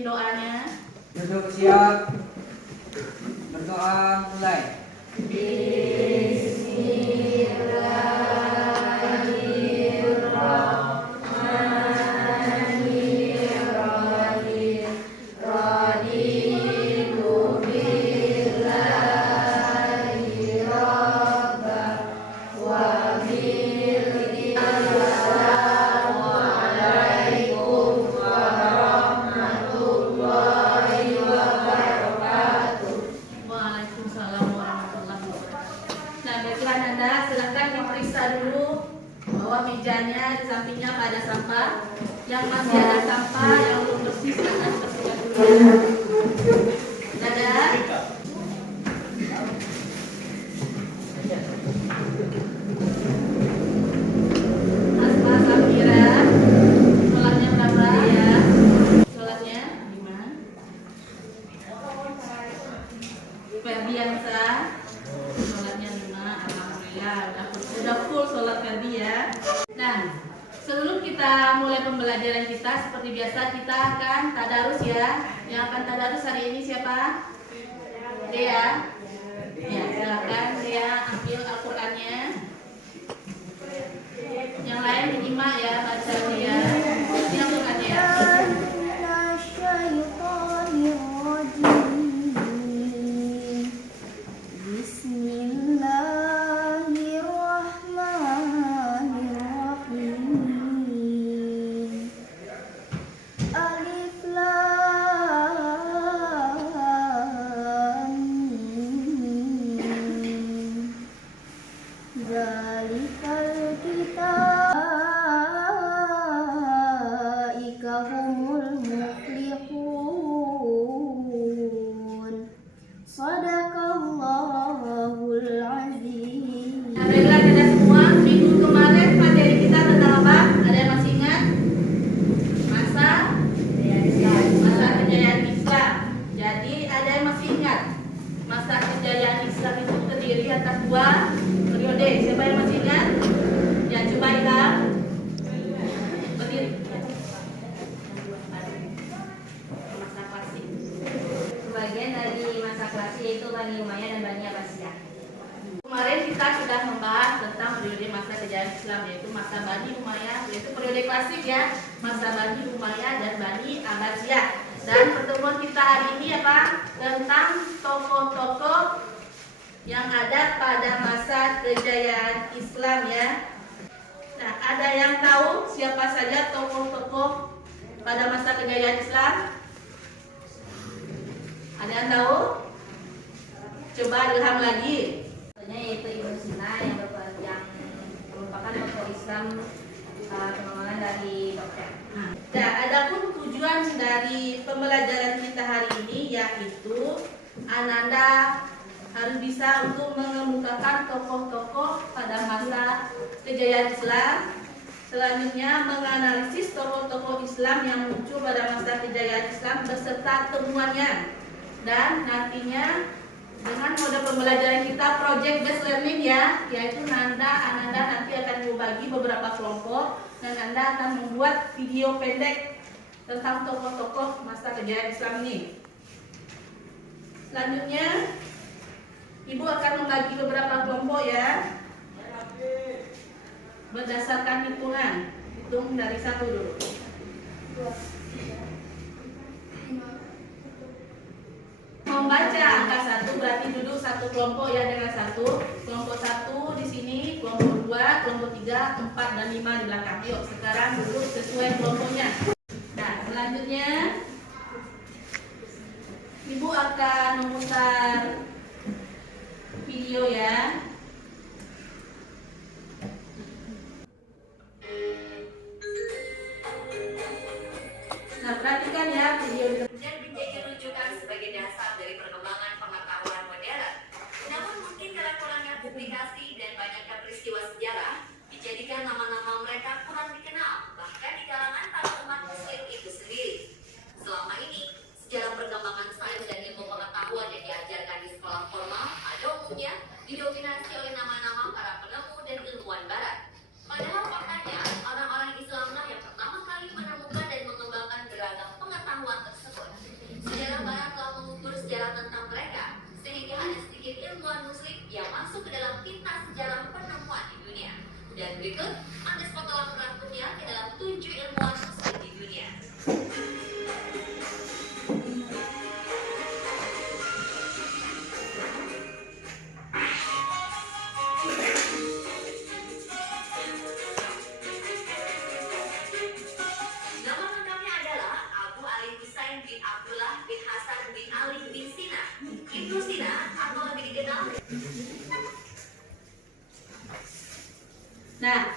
pimpin doanya. Duduk siap. Berdoa mulai. Waalaikumsalam warahmatullahi wabarakatuh. Nah, baiklah Anda silakan diperiksa dulu bahwa mejanya di sampingnya apa ada sampah. Yang masih ada sampah yang belum bersih silakan bersihkan dulu. Dadah. Asma Safira, sholatnya berapa ya? Sholatnya 5. Ferdiansa, sholatnya 5. Alhamdulillah, udah full sholat Ferdi ya. Nah, sebelum kita mulai pembelajaran kita, seperti biasa kita akan tadarus ya. Yang akan tadarus hari ini siapa? Dea. Ya, silakan Dea ambil Al-Qur'annya. Yang lain menyimak ya, baca dia. Ini Al-Qur'annya. Sadaqallahul azim. Nah, baiklah Anda semua, minggu kemarin materi kita tentang apa? Ada yang masih ingat? Masa kejayaan Islam. Jadi ada yang masih ingat? Masa kejayaan Islam itu terdiri atas 2 periode. Siapa yang masih ingat? Ya, coba hitam. Berdiri. Masa klasik. Sebagian dari masa klasik yaitu Bani Umayyah dan Bani Abbasiyah. Kemarin kita sudah membahas tentang periode masa kejayaan Islam, yaitu masa Bani Umayyah, yaitu periode klasik ya, masa Bani Umayyah dan Bani Abbasiyah. Dan pertemuan kita hari ini apa? Tentang tokoh-tokoh yang ada pada masa kejayaan Islam ya. Nah, ada yang tahu siapa saja tokoh-tokoh pada masa kejayaan Islam? Ada yang tahu? Coba ilham lagi. Yaitu Ibnu Sina yang merupakan tokoh Islam pengembangan dari dokter. Nah, adapun tujuan dari pembelajaran kita hari ini yaitu Ananda harus bisa untuk mengemukakan tokoh-tokoh pada masa kejayaan Islam. Selanjutnya menganalisis tokoh-tokoh Islam yang muncul pada masa kejayaan Islam beserta temuannya. Dan nantinya dengan mode pembelajaran kita project based learning ya, yaitu Ananda nanti akan dibagi beberapa kelompok dan Anda akan membuat video pendek tentang tokoh-tokoh masa kejayaan Islam ini. Selanjutnya Ibu akan membagi beberapa kelompok ya, berdasarkan hitungan. Hitung dari 1 dulu. Membaca angka 1 berarti duduk satu kelompok ya dengan 1. Kelompok 1 di sini, kelompok 2, kelompok 3, 4 dan 5 di belakang. Yuk, sekarang duduk sesuai kelompoknya. Nah, selanjutnya Ibu akan memutar video ya. Nah, perhatikan ya video ini. Dan menjadi rujukan sebagai dasar dari perkembangan pengetahuan modern. Namun mungkin karena kurangnya publikasi dan banyaknya peristiwa sejarah, dijadikan nama-nama mereka kurang dikenal, bahkan di kalangan para umat muslim itu sendiri. Selama ini, sejarah perkembangan sains dan ilmu pengetahuan yang diajarkan di sekolah formal pada umumnya didominasi oleh nama-nama para penemu dan ilmuwan barat. Padahal faktanya, orang-orang Islamlah yang pertama kali menemukan dan mengembangkan beragam pengetahuan tersebut. berikut, Anda semua telah merangkumnya ke dalam 7 ilmuwan muslim di dunia. Nama lengkapnya adalah Abu Ali Husain bin Abdullah bin Hasan bin Ali bin Sina. Ibnu Sina atau lebih dikenal. Nah,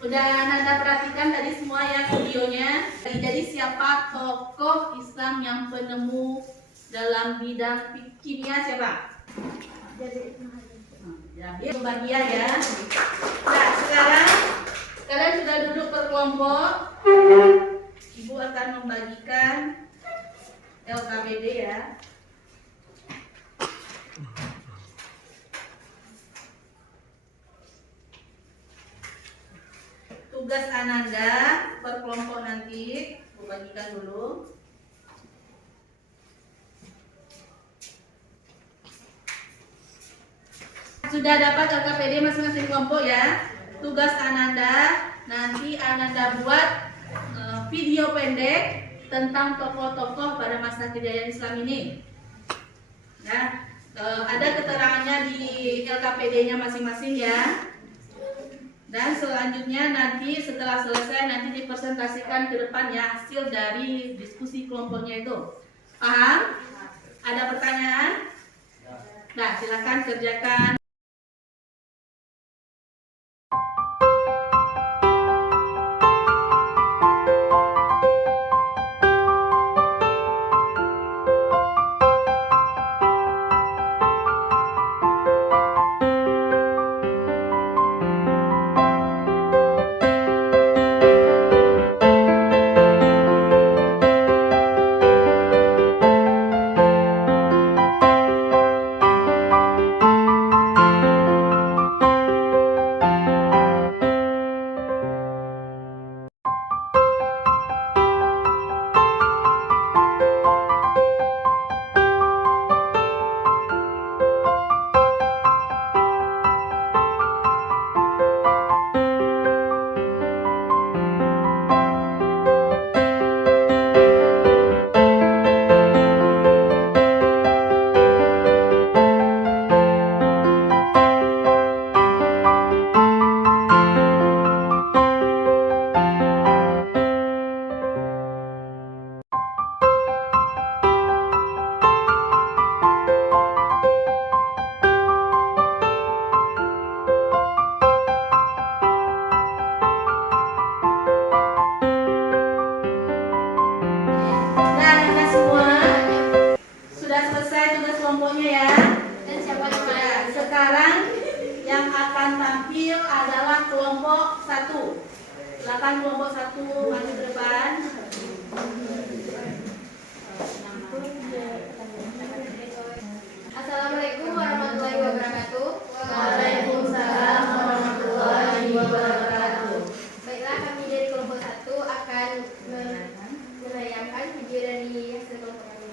udah Anda perhatikan tadi semua ya videonya. Jadi siapa tokoh Islam yang penemu dalam bidang kimia siapa? Jadi bahagia ya. Nah, sekarang kalian sudah duduk per kelompok. Ibu akan membagikan LKPD ya. Tugas Ananda per kelompok nanti, aku bagikan dulu. Sudah dapat LKPD masing-masing kelompok ya. Tugas Ananda, nanti Ananda buat video pendek tentang tokoh-tokoh pada masa kejayaan Islam ini. Nah, ada keterangannya di LKPD-nya masing-masing ya. Dan selanjutnya nanti setelah selesai nanti dipresentasikan ke depan ya hasil dari diskusi kelompoknya itu. Paham? Ada pertanyaan? Nah, silakan kerjakan. Nah, kita semua sudah selesai tugas kelompoknya ya. Dan siapa yang Nah, mana? sekarang yang akan tampil adalah kelompok 1. Silakan kelompok 1 maju ke depan. Assalamualaikum warahmatullahi wabarakatuh. Waalaikumsalam warahmatullahi wabarakatuh. Baiklah, kami dari kelompok 1 akan menayangkan video dari hasil kelompok kami.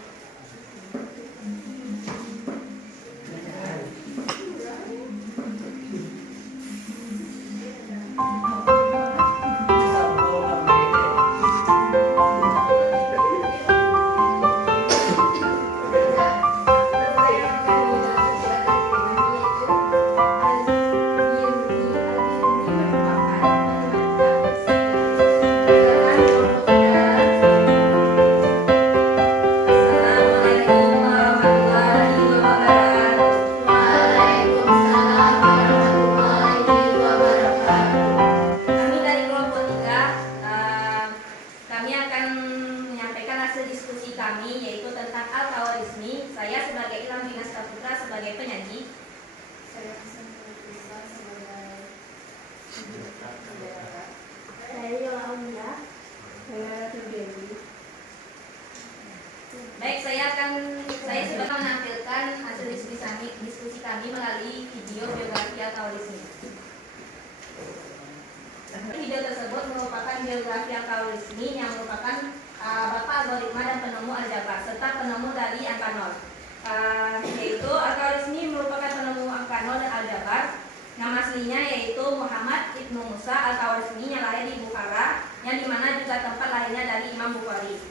Kami dari kelompok 3, kami akan menyampaikan hasil diskusi kami yaitu tentang Al-Khawarizmi. Saya sebagai Ilham Dinas Saputra sebagai penyaji. Saya Baik, saya sudah menampilkan hasil diskusi kami melalui video biografi Al-Khawarizmi. Video tersebut merupakan biografi Al-Khawarizmi yang merupakan bapak algoritma dan penemu aljabar serta penemu dari angka nol. Yaitu Al-Khawarizmi merupakan penemu angka nol dan aljabar Nama aslinya yaitu Muhammad Ibnu Musa Al-Khawarizmi yang lahir di Bukhara, yang dimana juga tempat lahirnya dari Imam Bukhari.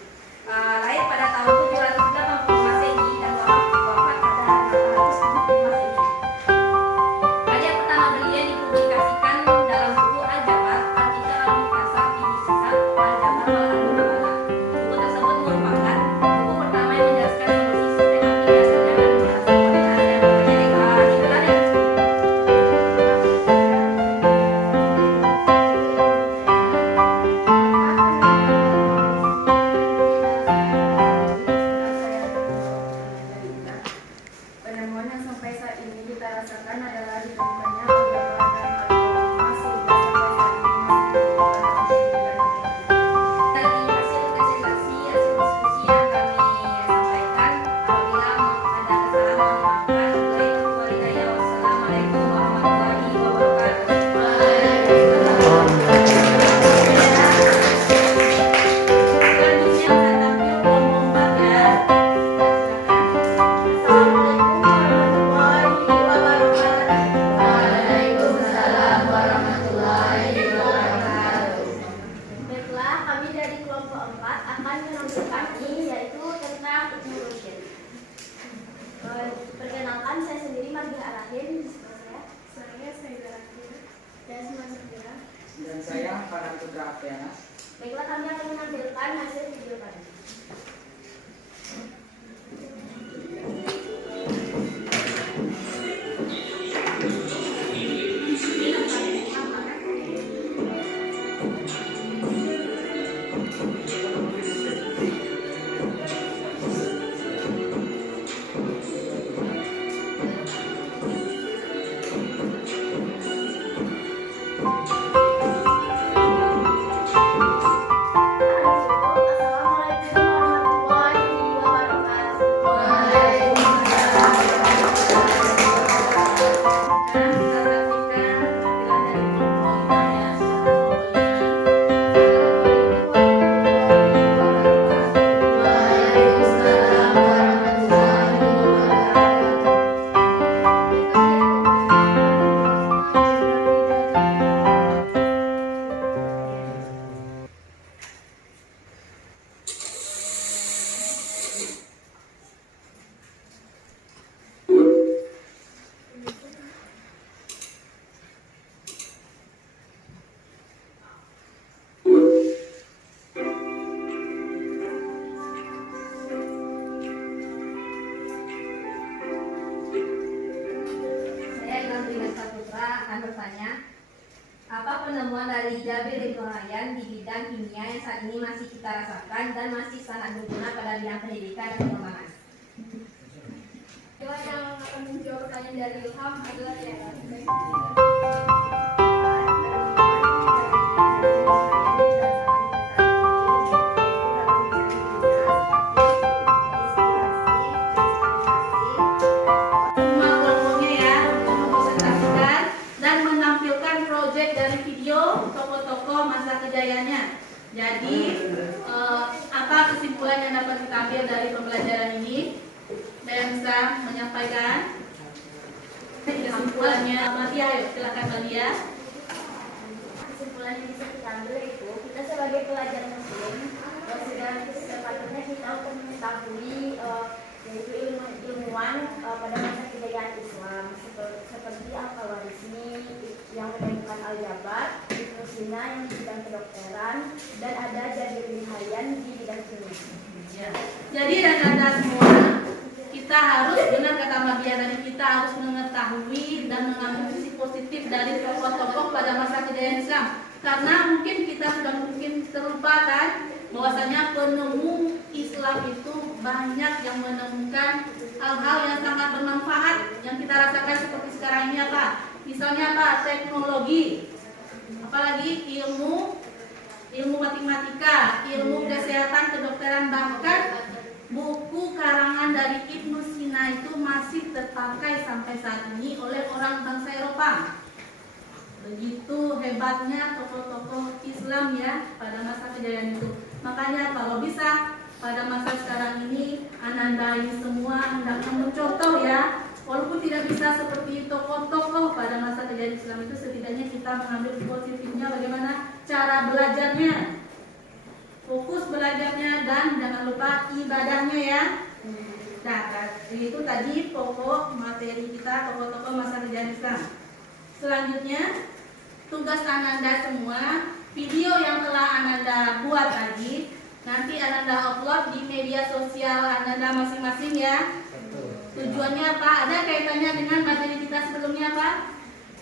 Lahir pada tahun 780 Masehi dan wafat pada 870 Masehi. Karya pertama beliau dipublikasikan dalam buku Al-Jabar, artikel Al-Mukhtasar fi Sifat Al-Jabar wal Al-Mubalah. Buku tersebut merupakan buku pertama yang menjelaskan solusi sistem aplikasinya dan menjelaskan penggunaan yang banyak. Penemuan yang sampai saat ini kita rasakan adalah ditemukannya Al-Jabar dan Al-Mubalah sehingga sampai saat ini masih dibutuhkan Dari hasil presentasi, hasil diskusi yang kami sampaikan, apabila ada kesalahan mohon dimaafkan. Wassalamualaikum warahmatullahi wabarakatuh. Selanjutnya Kak Tafil ngomong ya. Waalaikumsalam warahmatullahi wabarakatuh. Baiklah, kami dari kelompok 4 akan menampilkan ini yaitu tentang Ibnu Rusyd. Perkenalkan, saya sendiri Mardia Arahim. Saya Saida Rahim. Dan semuanya. Dan saya Farhan Putra Apriana. Baiklah, kami akan menampilkan hasil video kami. Assalamualaikum warahmatullahi wabarakatuh. Waalaikumsalam warahmatullahi wabarakatuh. Saya Ilham Dinasta Putra akan bertanya, apa penemuan dari Jabir Ibnu Hayyan di bidang kimia yang saat ini masih kita rasakan dan masih sangat berguna pada bidang pendidikan dan pengembangan? Yang akan menjawab pertanyaan dari Ilham adalah Semua kelompoknya ya untuk mempresentasikan dan menampilkan proyek dari video tokoh-tokoh masa kejayaannya. Jadi apa kesimpulan yang dapat kita ambil dari pembelajaran ini? Saya bisa menyampaikan kesimpulannya. Matia, ayo silakan Matia. kesimpulan yang bisa kita ambil itu kita sebagai pelajar muslim sudah sepatutnya kita untuk mengetahui yaitu ilmuwan pada masa kejayaan Islam seperti Al-Khawarizmi yang menemukan Al-Jabar, Ibnu Sina yang di bidang kedokteran, dan ada Jabir bin Hayyan di bidang kimia. Jadi Anda semua kita harus, benar kata Matia tadi, kita harus mengetahui dan mengambil sisi positif dari tokoh-tokoh pada masa kejayaan Islam. Karena mungkin kita sudah terlupakan bahwasanya penemu Islam itu banyak yang menemukan hal-hal yang sangat bermanfaat yang kita rasakan seperti sekarang ini apa? Misalnya apa? Teknologi, apalagi ilmu matematika, ilmu kesehatan, kedokteran, bahkan buku karangan dari Ibnu Sina itu masih terpakai sampai saat ini oleh orang bangsa Eropa. Begitu hebatnya tokoh-tokoh Islam ya pada masa kejayaan itu. Makanya kalau bisa pada masa sekarang ini Ananda ini semua hendaknya mencontoh ya Walaupun tidak bisa seperti tokoh-tokoh pada masa kejayaan Islam itu, setidaknya kita mengambil positifnya bagaimana cara belajarnya, fokus belajarnya, dan jangan lupa ibadahnya ya. Nah, itu tadi pokok materi kita, tokoh-tokoh masa kejayaan Islam. Selanjutnya, tugas Ananda semua, video yang telah Ananda buat tadi nanti Ananda upload di media sosial Ananda masing-masing ya. Tujuannya apa? Ada kaitannya dengan materi kita sebelumnya apa?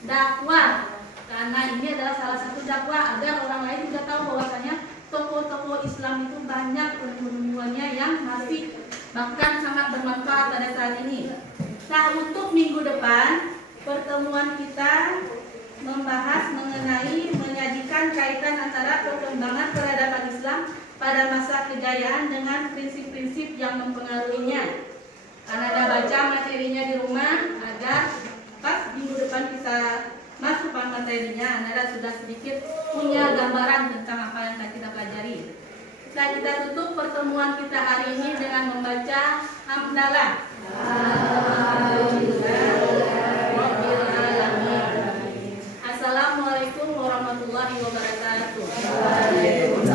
Dakwah. Karena ini adalah salah satu dakwah agar orang lain juga tahu bahwasanya tokoh-tokoh Islam itu banyak ilmu-ilmuannya yang masih bahkan sangat bermanfaat pada saat ini. Nah, untuk minggu depan pertemuan kita membahas mengenai menyajikan kaitan antara perkembangan peradaban Islam pada masa kejayaan dengan prinsip-prinsip yang mempengaruhinya. Anda baca materinya di rumah agar pas minggu depan kita masuk pada materinya, Anda sudah sedikit punya gambaran tentang apa yang akan kita pelajari. Setelah kita tutup pertemuan kita hari ini dengan membaca hamdalah. Assalamualaikum warahmatullahi wabarakatuh.